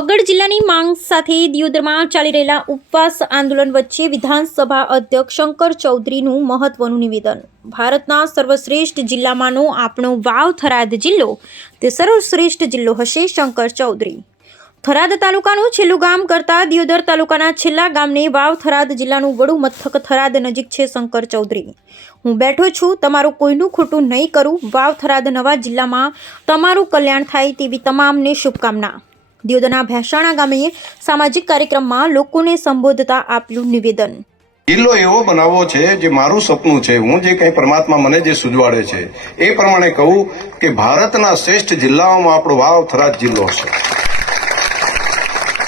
વગડ જિલ્લાની માંગ સાથે દિયોદરમાં ચાલી રહેલા ઉપવાસ આંદોલન વચ્ચે વિધાનસભા અધ્યક્ષ શંકર ચૌધરીનું મહત્વનું નિવેદન। ભારતના સર્વશ્રેષ્ઠ જિલ્લામાંનો આપણો વાવ થરાદ જિલ્લો તે સર્વશ્રેષ્ઠ જિલ્લો હશે। શંકર ચૌધરી થરાદ તાલુકાનું છેલ્લું ગામ કરતા દિયોદર તાલુકાના છેલ્લા ગામને વાવ થરાદ જિલ્લાનું વડું મથક થરાદ નજીક છે। શંકર ચૌધરી હું બેઠો છું, તમારું કોઈનું ખોટું નહીં કરું। વાવ થરાદ નવા જિલ્લામાં તમારું કલ્યાણ થાય તેવી તમામને શુભકામના। દિયોદરના ભેંસાણા ગામે સામાજિક કાર્યક્રમમાં લોકોને સંબોધતા આપ્યું નિવેદન। જિલ્લો એવો બનાવવો છે જે મારું સપનું છે। હું જે કંઈ પરમાત્મા મને જે સુજવાડે છે એ પ્રમાણે કહું કે ભારતના શ્રેષ્ઠ જિલ્લાઓમાં આપણો વાવ થરાદ જિલ્લો હશે।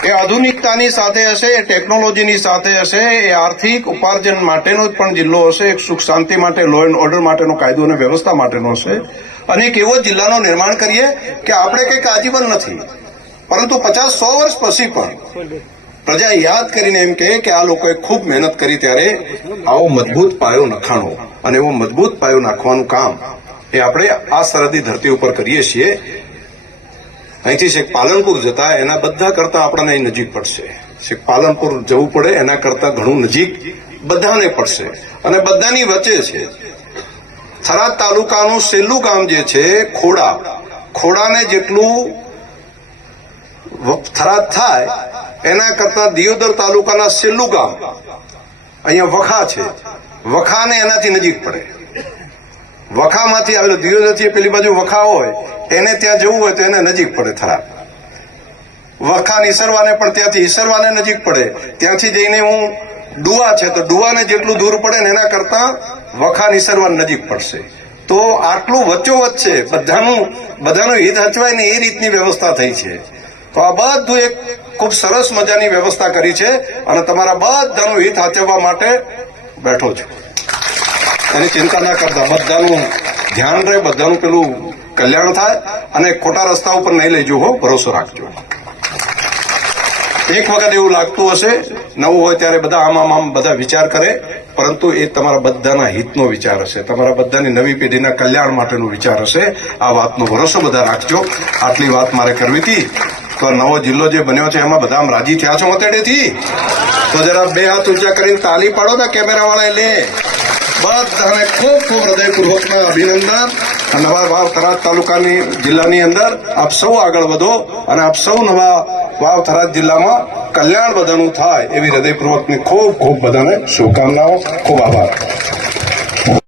એ આધુનિકતાની સાથે હશે, એ ટેકનોલોજીની સાથે હશે, એ આર્થિક ઉપાર્જન માટેનો પણ જિલ્લો હશે, એક સુખ શાંતિ માટે, લો એન્ડ ઓર્ડર માટેનો, કાયદો અને વ્યવસ્થા માટેનો હશે। અને એક એવો જિલ્લાનું નિર્માણ કરીએ કે આપણે કંઈક આજીવન નથી, પરંતુ 50-100 વર્ષ પછી પણ પ્રજા યાદ કરીને એમ કહે કે આ લોકોએ ખૂબ મહેનત કરી ત્યારે આવો મજબૂત પાયો નખાણો। અને એવો મજબૂત પાયો નાખવાનું કામ એ આપણે આ સરહદી ધરતી ઉપર કરીએ છીએ। અહીંથી શેખ પાલનપુર જતા એના બધા કરતા આપણને અહીં નજીક પડશે। શેખ પાલનપુર જવું પડે એના કરતા ઘણું નજીક બધાને પડશે અને બધાની વચ્ચે છે। થરાદ તાલુકાનું છેલ્લું ગામ જે છે ખોડા, ખોડાને જેટલું થરાદ થાય એના કરતા દિયોદર તાલુકાના છેલ્લું ગામ અહીંયા વખા છે, વખાને એનાથી નજીક પડે। વખામાંથી આવેલો દિયોદરથી પેલી બાજુ વખા હોય એને ત્યાં જવું હોય તો એને નજીક પડે થરાદ। વખાને ઈસરવાને પણ ત્યાંથી ઈસરવાને નજીક પડે, ત્યાંથી જઈને હું ડુવા છે તો ડુવાને જેટલું દૂર પડે ને એના કરતા વખાને ઈસરવાને નજીક પડશે। તો આટલું વચ્ચોવચ્ચ છે, બધાનું હિત હચવાય ને એ રીતની વ્યવસ્થા થઈ છે। તો આ બધું એક ખૂબ સરસ મજાની વ્યવસ્થા કરી છે અને તમારા બધાનું હિત સાચવવા માટે બેઠો છું। એની ચિંતા ના કરતા, બધાનું ધ્યાન રહે, બધાનું પેલું કલ્યાણ થાય અને ખોટા રસ્તા ઉપર નહીં લઈ જવું, ભરોસો રાખજો। એક વખત એવું લાગતું હશે નવું હોય ત્યારે બધા આમ બધા વિચાર કરે, પરંતુ એ તમારા બધાના હિતનો વિચાર હશે, તમારા બધાની નવી પેઢીના કલ્યાણ માટેનો વિચાર હશે। આ વાતનો ભરોસો બધા રાખજો। આટલી વાત મારે કરવી હતી। તો નવો જિલ્લો જે બન્યો છે એમાં બધા રાજી થયા છો મતેડેથી? તો જરા બે હાથ ઊંચા કરીને તાલી પાડો ને કેમેરા વાળા લે। બધાને ખૂબ ખૂબ હૃદયપૂર્વકના અભિનંદન। નવા વાવ થરાદ તાલુકાની જિલ્લાની અંદર આપ સૌ આગળ વધો અને આપ સૌ નવા વાવ થરાદ જિલ્લામાં કલ્યાણ બધાનું થાય એવી હૃદયપૂર્વકની ખૂબ ખૂબ બધાને શુભકામનાઓ। ખૂબ આભાર।